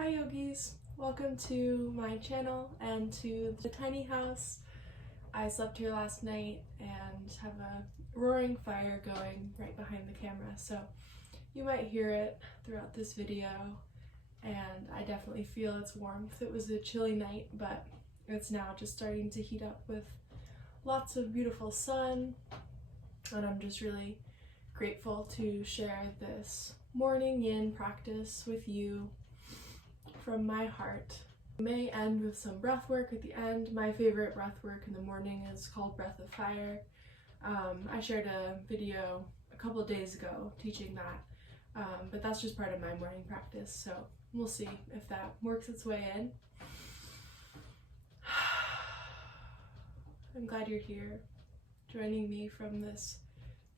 Hi yogis, welcome to my channel and to the tiny house. I slept here last night and have a roaring fire going right behind the camera, so you might hear it throughout this video, and I definitely feel its warmth. It was a chilly night, but it's now just starting to heat up with lots of beautiful sun, and I'm just really grateful to share this morning yin practice with you from my heart. I may end with some breath work at the end. My favorite breath work in the morning is called Breath of Fire. I shared a video a couple of days ago teaching that, but that's just part of my morning practice, so we'll see if that works its way in. I'm glad you're here joining me from this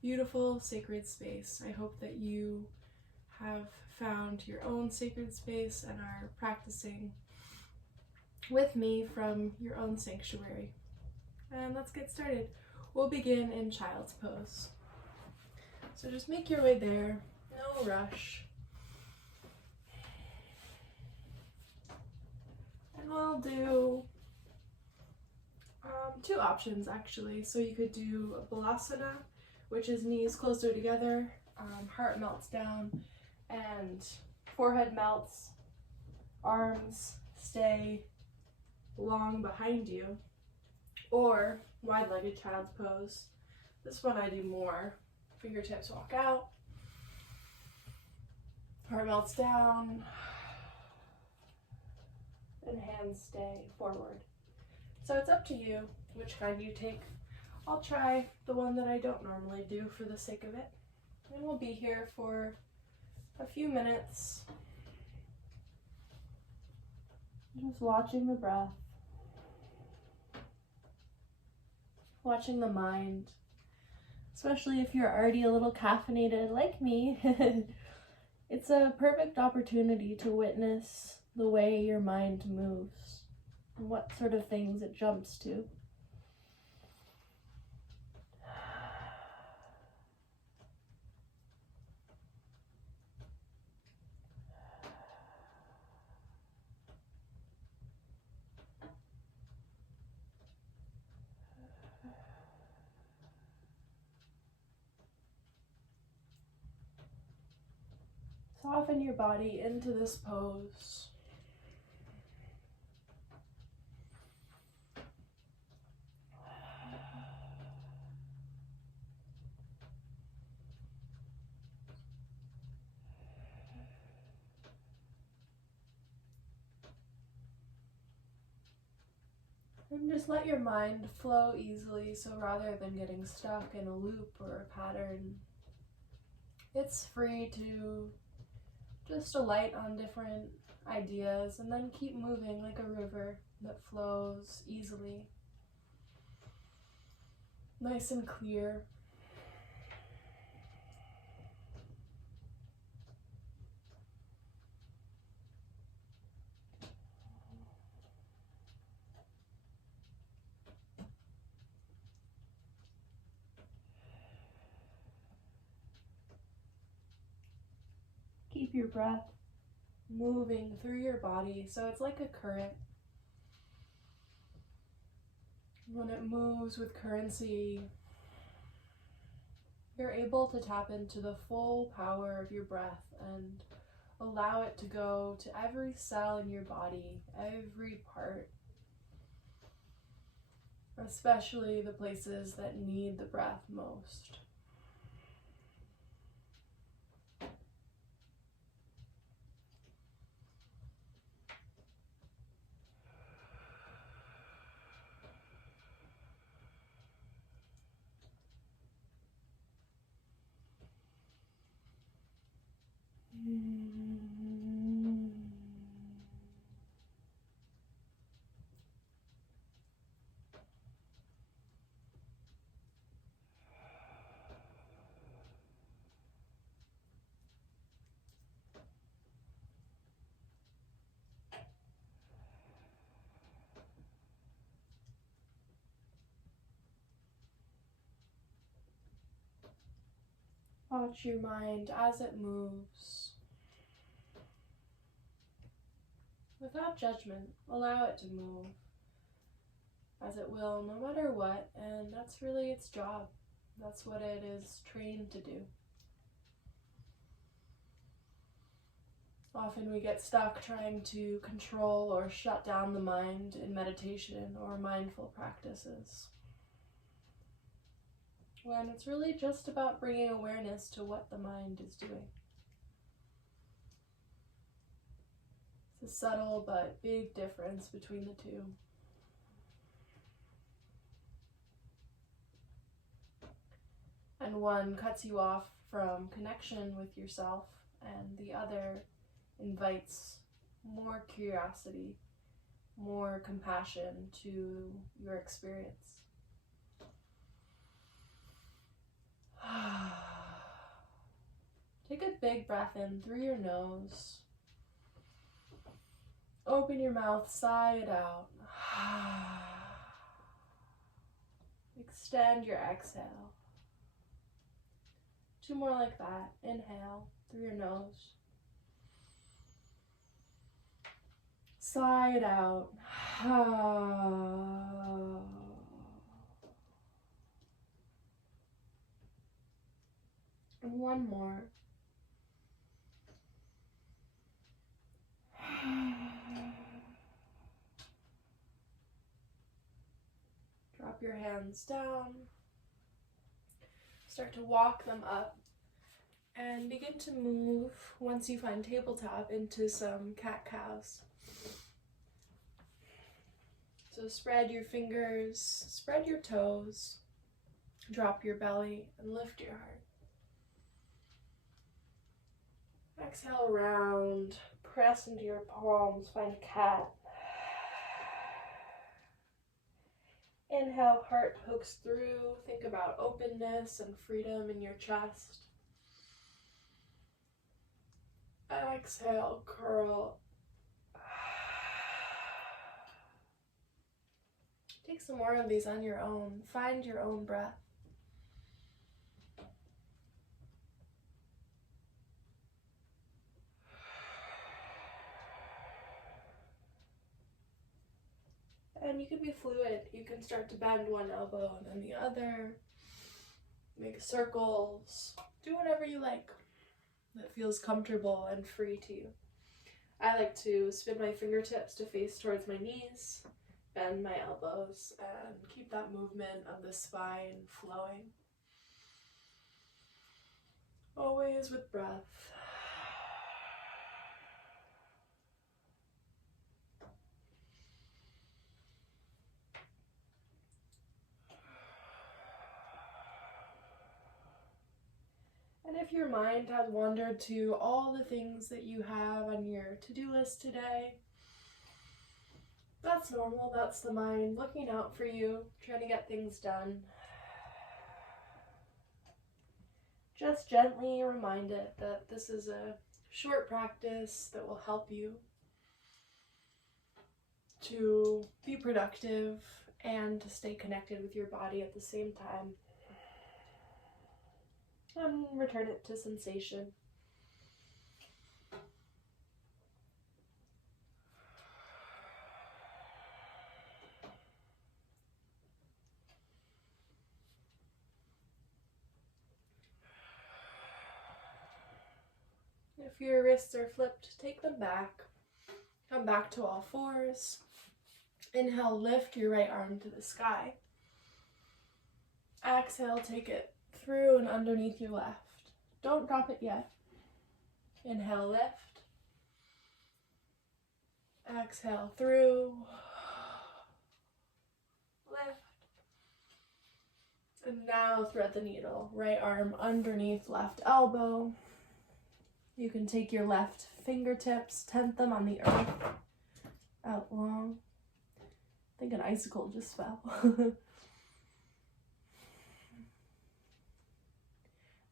beautiful sacred space. I hope that you have found your own sacred space and are practicing with me from your own sanctuary. And let's get started. We'll begin in child's pose. So just make your way there, no rush. And we'll do two options actually. So you could do a balasana, which is knees closer together, heart melts down, and forehead melts, arms stay long behind you, or wide-legged child's pose. This one I do more. Fingertips walk out, heart melts down, and hands stay forward. So it's up to you which kind you take. I'll try the one that I don't normally do for the sake of it. And we'll be here for a few minutes, just watching the breath, watching the mind, especially if you're already a little caffeinated like me. It's a perfect opportunity to witness the way your mind moves and what sort of things it jumps to. Soften your body into this pose. And just let your mind flow easily, so rather than getting stuck in a loop or a pattern, it's free to just alight on different ideas and then keep moving like a river that flows easily, nice and clear. Keep your breath moving through your body, so it's like a current. When it moves with currency, you're able to tap into the full power of your breath and allow it to go to every cell in your body, every part, especially the places that need the breath most. Watch your mind as it moves. without judgment. Allow it to move as it will, no matter what, and that's really its job. That's what it is trained to do. Often we get stuck trying to control or shut down the mind in meditation or mindful practices, when it's really just about bringing awareness to what the mind is doing. It's a subtle but big difference between the two. And one cuts you off from connection with yourself, and the other invites more curiosity, more compassion to your experience. Take a big breath in through your nose. Open your mouth, sigh it out. Extend your exhale. 2 more like that. Inhale through your nose. Sigh it out. And 1 more. Drop your hands down. Start to walk them up and begin to move, once you find tabletop, into some cat-cows. So spread your fingers, spread your toes, drop your belly, and lift your heart. Exhale, round, press into your palms, find cat. Inhale, heart pokes through. Think about openness and freedom in your chest. Exhale, curl. Take some more of these on your own. Find your own breath. And you can be fluid. You can start to bend one elbow and then the other. Make circles. Do whatever you like that feels comfortable and free to you. I like to spin my fingertips to face towards my knees, bend my elbows, and keep that movement of the spine flowing. Always with breath. And if your mind has wandered to all the things that you have on your to-do list today, that's normal. That's the mind looking out for you, trying to get things done. Just gently remind it that this is a short practice that will help you to be productive and to stay connected with your body at the same time. And return it to sensation. If your wrists are flipped, take them back. Come back to all fours. Inhale, lift your right arm to the sky. Exhale, take it through and underneath your left. Don't drop it yet. Inhale, lift. Exhale, through. Lift. And now thread the needle. Right arm underneath left elbow. You can take your left fingertips, tent them on the earth, out long. I think an icicle just fell.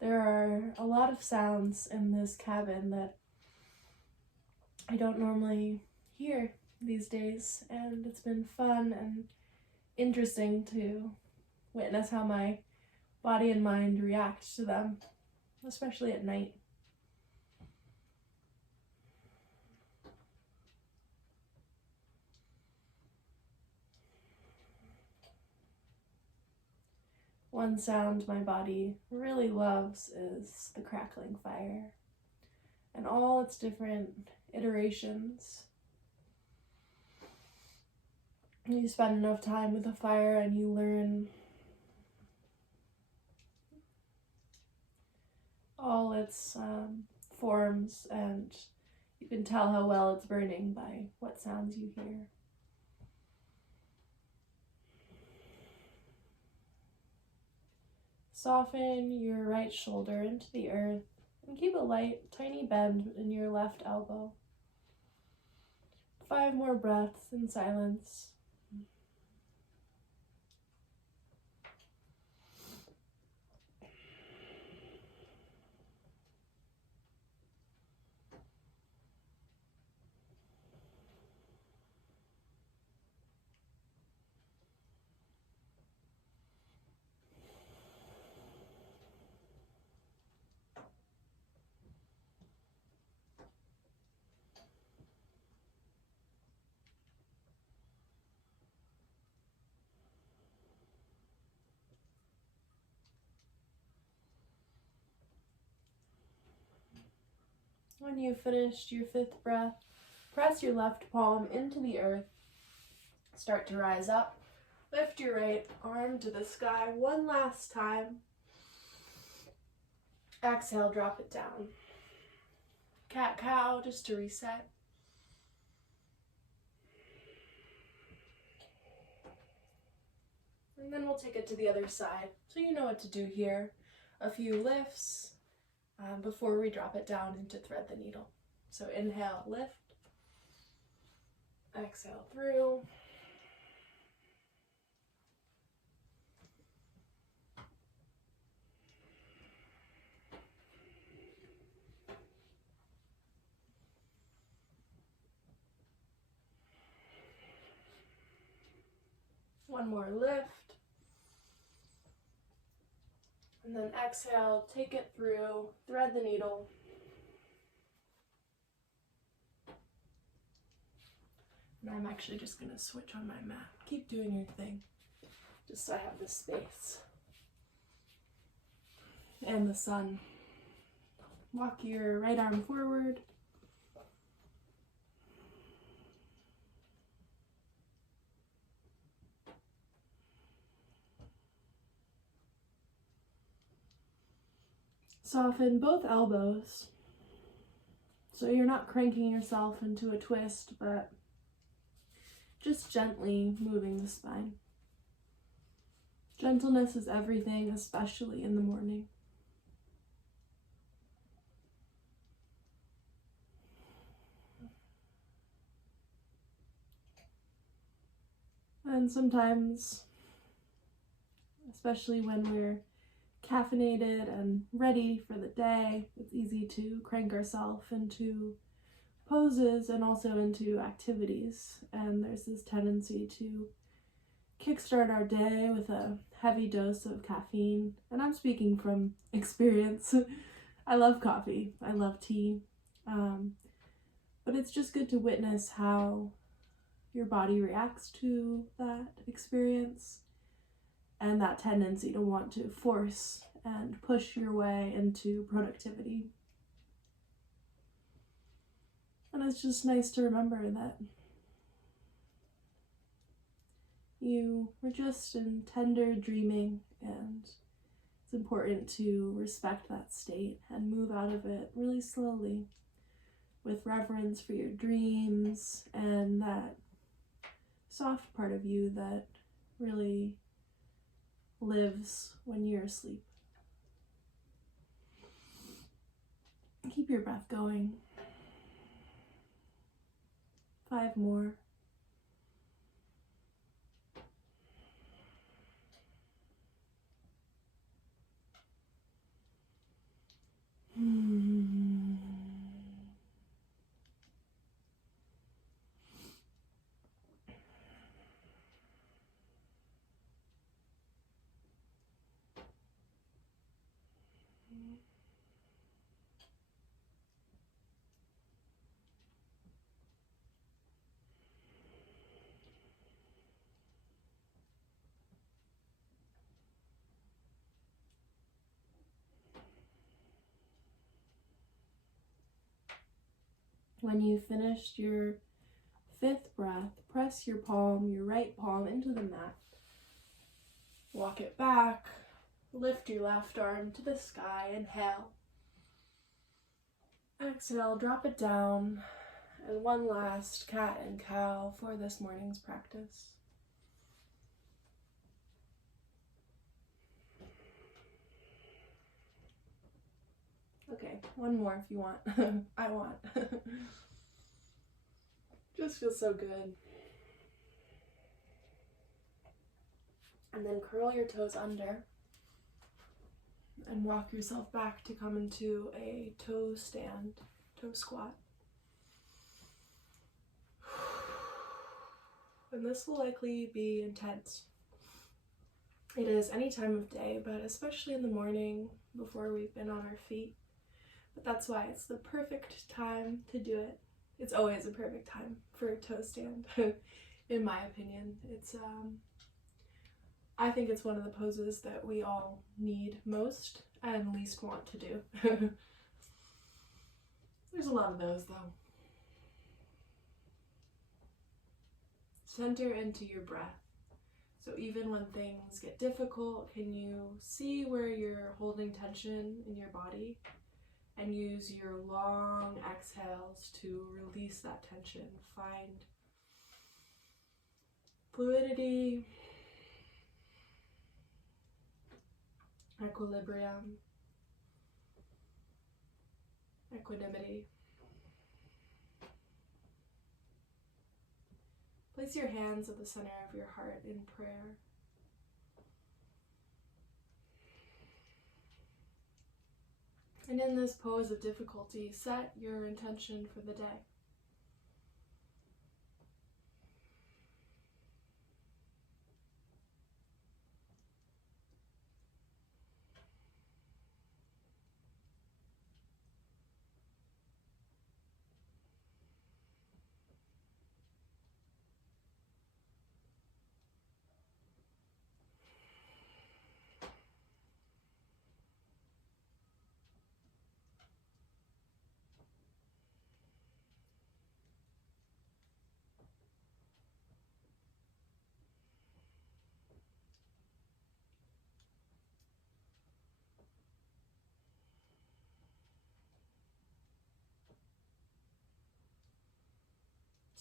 There are a lot of sounds in this cabin that I don't normally hear these days, and it's been fun and interesting to witness how my body and mind react to them, especially at night. One sound my body really loves is the crackling fire and all its different iterations. You spend enough time with a fire and you learn all its forms, and you can tell how well it's burning by what sounds you hear. Soften your right shoulder into the earth and keep a light, tiny bend in your left elbow. 5 more breaths in silence. When you've finished your 5th breath, press your left palm into the earth. Start to rise up. Lift your right arm to the sky one last time. Exhale, drop it down. Cat-cow, just to reset. And then we'll take it to the other side. So you know what to do here. A few lifts before we drop it down into thread the needle. So inhale, lift. Exhale through. One more lift. And then exhale, take it through, thread the needle. And I'm actually just going to switch on my mat. Keep doing your thing, just so I have the space. And the sun. Walk your right arm forward. Soften both elbows, so you're not cranking yourself into a twist, but just gently moving the spine. Gentleness is everything, especially in the morning. And sometimes, especially when we're caffeinated and ready for the day, it's easy to crank ourselves into poses and also into activities. And there's this tendency to kickstart our day with a heavy dose of caffeine. And I'm speaking from experience. I love coffee. I love tea. But it's just good to witness how your body reacts to that experience and that tendency to want to force and push your way into productivity. And it's just nice to remember that you were just in tender dreaming, and it's important to respect that state and move out of it really slowly with reverence for your dreams and that soft part of you that really lives when you're asleep. Keep your breath going. 5 more. When you've finished your 5th breath, press your right palm into the mat. Walk it back. Lift your left arm to the sky. Inhale. Exhale, drop it down. And one last cat and cow for this morning's practice. Okay, one more if you want. I want. Just feels so good. And then curl your toes under and walk yourself back to come into a toe stand, toe squat. And this will likely be intense. It is any time of day, but especially in the morning before we've been on our feet. But that's why it's the perfect time to do it. It's always a perfect time for a toe stand, in my opinion. I think it's one of the poses that we all need most and least want to do. There's a lot of those though. Center into your breath. So even when things get difficult, can you see where you're holding tension in your body and use your long exhales to release that tension. Find fluidity, equilibrium, equanimity. Place your hands at the center of your heart in prayer. And in this pose of difficulty, set your intention for the day.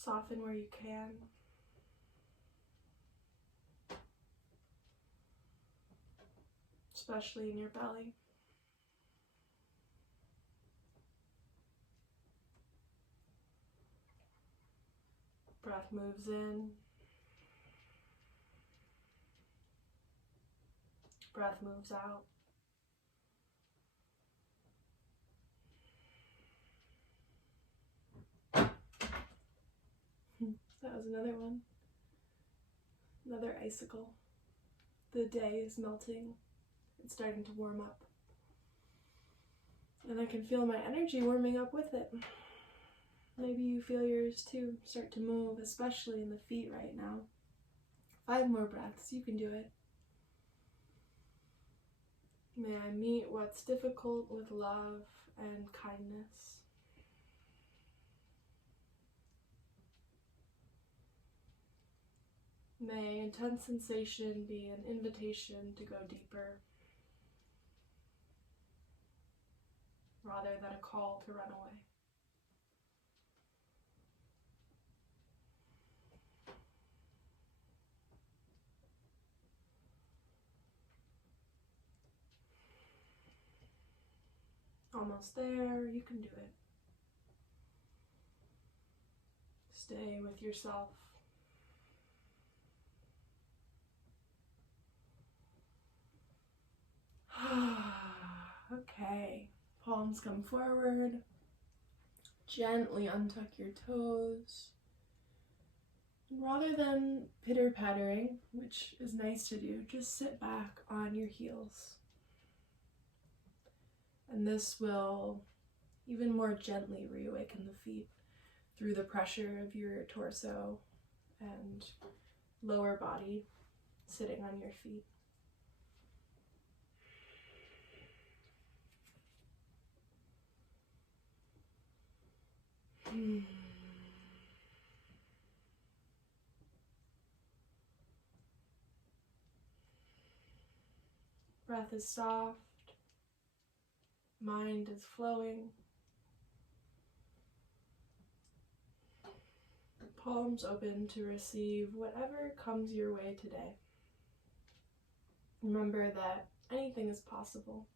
Soften where you can. Especially in your belly. Breath moves in. Breath moves out. That was another one. Another icicle. The day is melting. It's starting to warm up. And I can feel my energy warming up with it. Maybe you feel yours too start to move, especially in the feet right now. 5 more breaths, you can do it. May I meet what's difficult with love and kindness. May intense sensation be an invitation to go deeper, rather than a call to run away. Almost there, you can do it. Stay with yourself. Okay, palms come forward. Gently untuck your toes. Rather than pitter-pattering, which is nice to do, just sit back on your heels. And this will even more gently reawaken the feet through the pressure of your torso and lower body sitting on your feet. Breath is soft. Mind is flowing. Palms open to receive whatever comes your way today. Remember that anything is possible.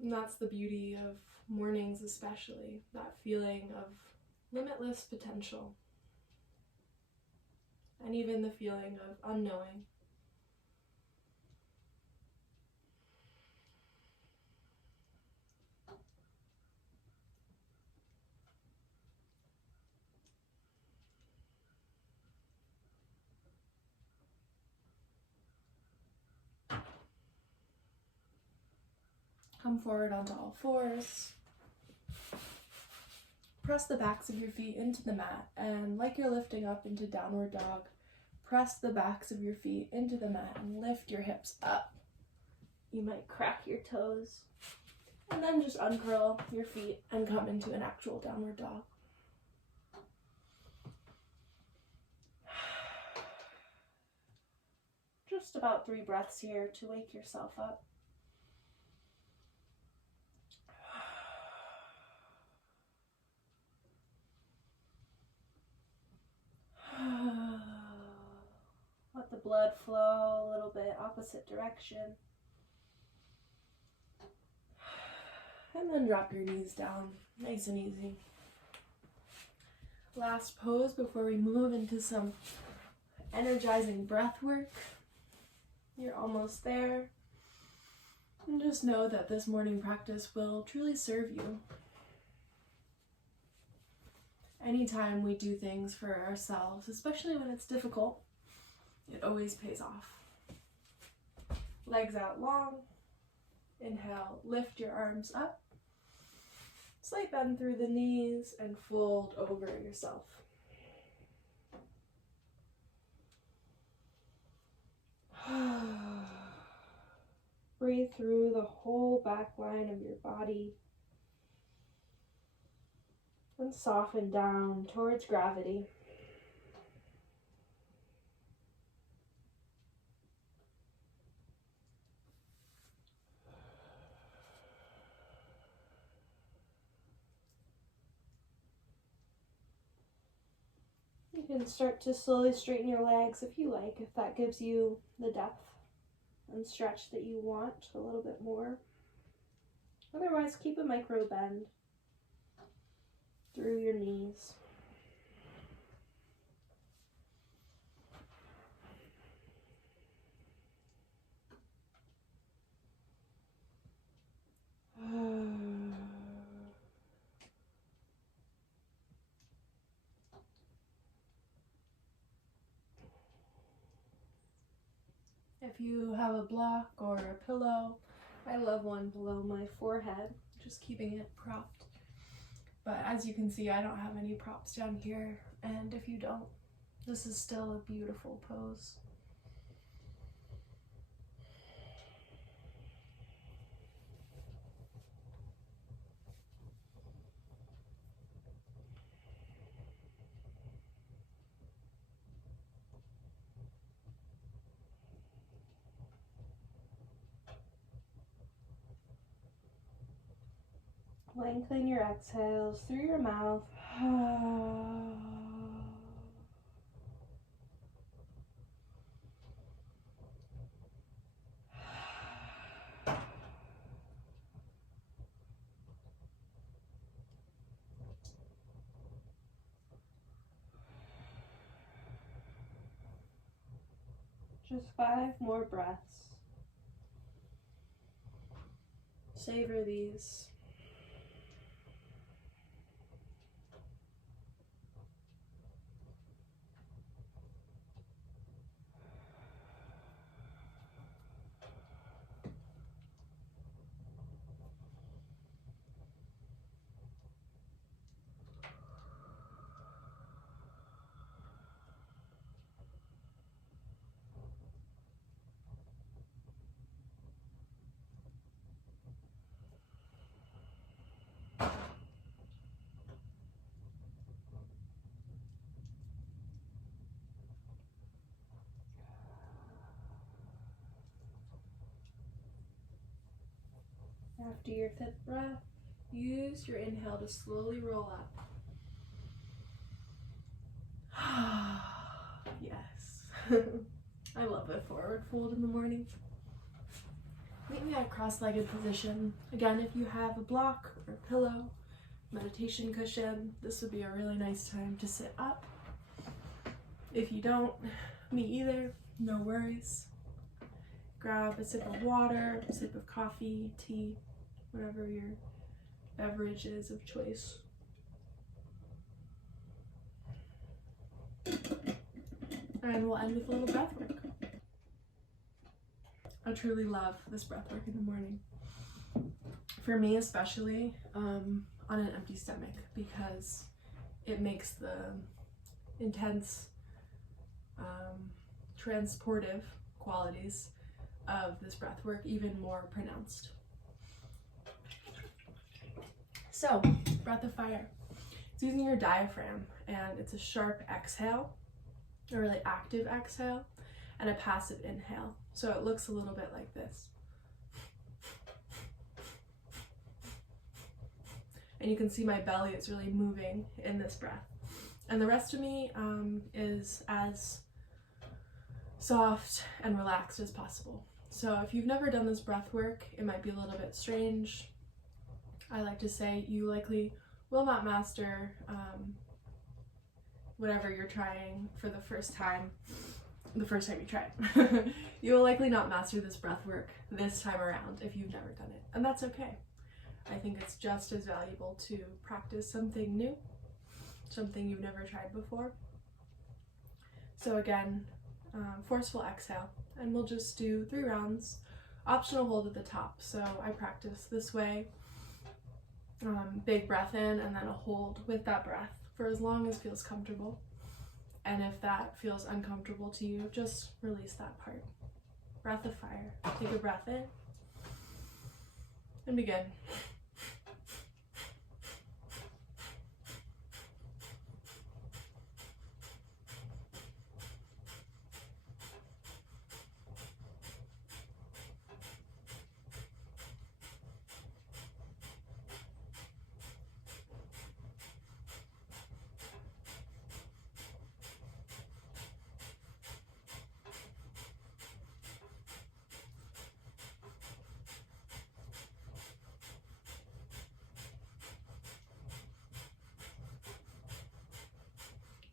And that's the beauty of mornings, especially, that feeling of limitless potential. And even the feeling of unknowing. Come forward onto all fours. Press the backs of your feet into the mat, and like you're lifting up into downward dog, press the backs of your feet into the mat and lift your hips up. You might crack your toes, and then just uncurl your feet and come into an actual downward dog. Just about 3 breaths here to wake yourself up. Let the blood flow a little bit opposite direction. And then drop your knees down, nice and easy. Last pose before we move into some energizing breath work. You're almost there. And just know that this morning practice will truly serve you. Anytime we do things for ourselves, especially when it's difficult, it always pays off. Legs out long. Inhale, lift your arms up. Slight bend through the knees and fold over yourself. Breathe through the whole back line of your body and soften down towards gravity. You can start to slowly straighten your legs if you like, if that gives you the depth and stretch that you want a little bit more. Otherwise, keep a micro bend through your knees. If you have a block or a pillow, I love one below my forehead, just keeping it propped. But as you can see, I don't have any props down here, and if you don't, this is still a beautiful pose. Lengthen your exhales through your mouth. Just 5 more breaths. Savor these. After your 5th breath, use your inhale to slowly roll up. Yes. I love a forward fold in the morning. Meet me at cross-legged position. Again, if you have a block or a pillow, meditation cushion, this would be a really nice time to sit up. If you don't, me either, no worries. Grab a sip of water, a sip of coffee, tea, whatever your beverage is of choice. And we'll end with a little breath work. I truly love this breath work in the morning. For me especially, on an empty stomach, because it makes the intense transportive qualities of this breath work even more pronounced. So, breath of fire. It's using your diaphragm, and it's a sharp exhale, a really active exhale, and a passive inhale. So it looks a little bit like this. And you can see my belly is really moving in this breath. And the rest of me is as soft and relaxed as possible. So if you've never done this breath work, it might be a little bit strange. I like to say you likely will not master whatever you're trying for the first time you try it. You will likely not master this breath work this time around if you've never done it, and that's okay. I think it's just as valuable to practice something new, something you've never tried before. So again, forceful exhale, and we'll just do 3 rounds. Optional hold at the top, so I practice this way. Big breath in and then a hold with that breath for as long as feels comfortable. And if that feels uncomfortable to you, just release that part. Breath of fire. Take a breath in and begin.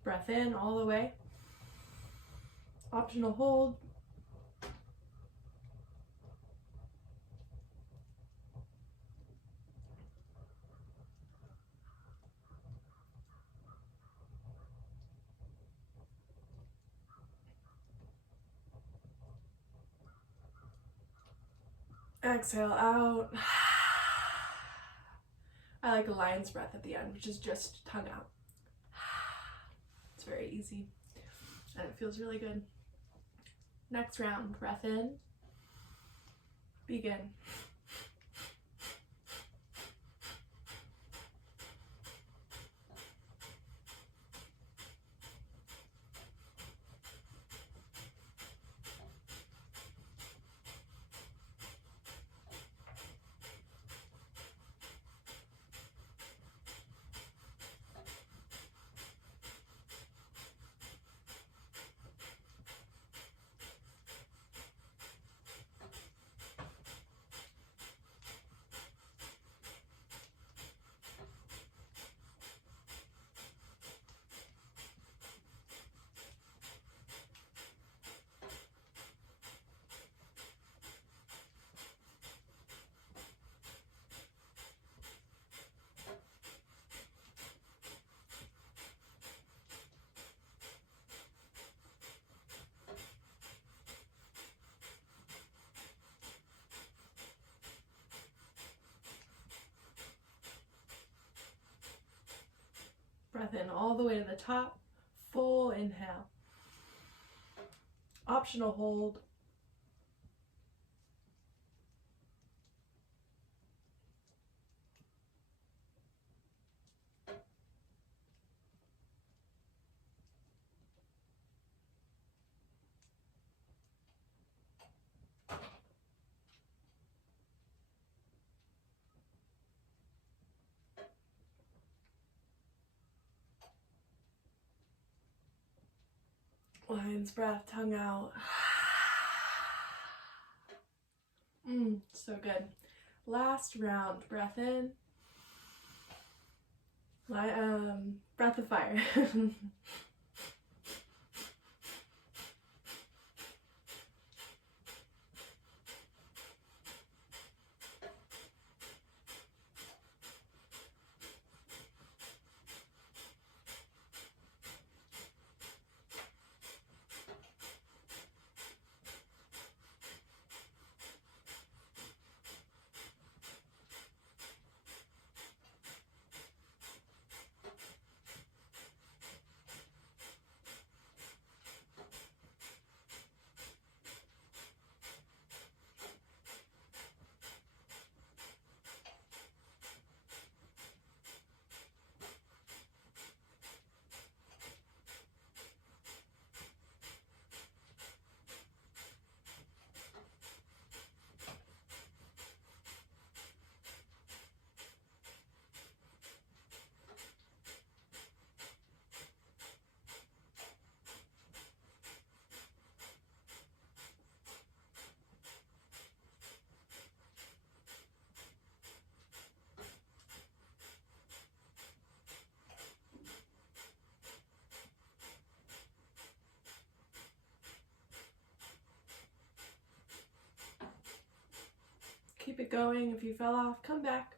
Breath in all the way. Optional hold. Exhale out. I like a lion's breath at the end, which is just tongue out. It's very easy and it feels really good. Next round, breath in, begin. Breath in all the way to the top, full inhale. Optional hold. Lion's breath, tongue out. So good. Last round, breath in. Breath of fire. Keep it going. If you fell off, come back.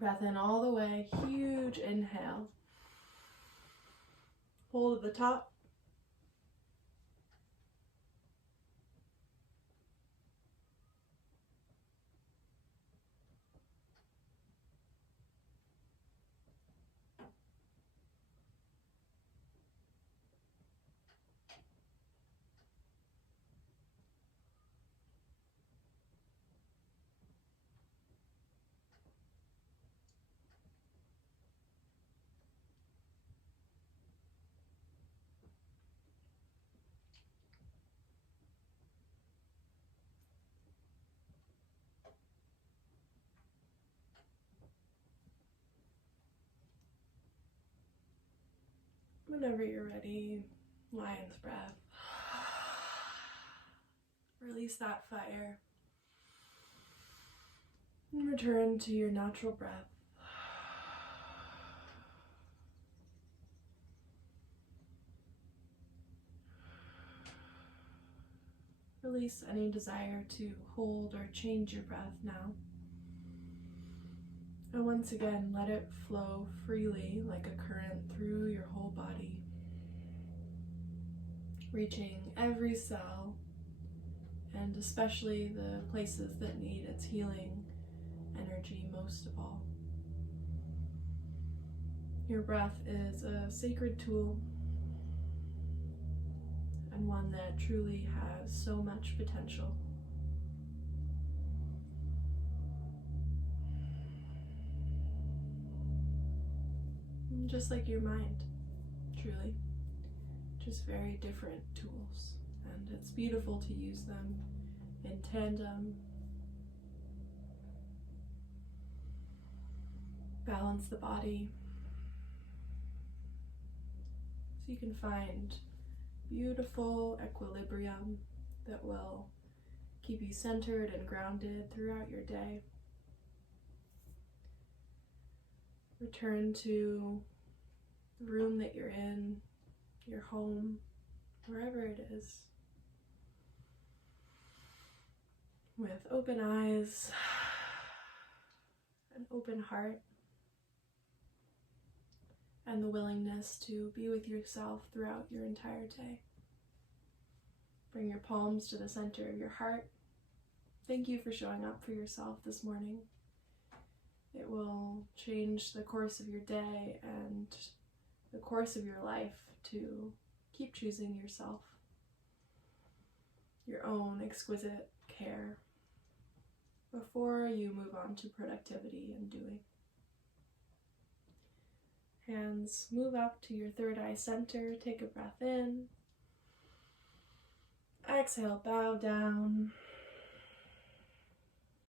Breath in all the way, huge inhale. Hold at the top. Whenever you're ready, lion's breath. Release that fire. And return to your natural breath. Release any desire to hold or change your breath now. And once again, let it flow freely like a current through your whole body, reaching every cell, and especially the places that need its healing energy most of all. Your breath is a sacred tool, and one that truly has so much potential. Just like your mind, truly. Just very different tools, and it's beautiful to use them in tandem. Balance the body so you can find beautiful equilibrium that will keep you centered and grounded throughout your day. Return to the room that you're in, your home, wherever it is, with open eyes, an open heart, and the willingness to be with yourself throughout your entire day. Bring your palms to the center of your heart. Thank you for showing up for yourself this morning. It will change the course of your day and the course of your life to keep choosing yourself your own exquisite care before you move on to productivity and doing. Hands move up to your third eye center. Take a breath in. Exhale, bow down.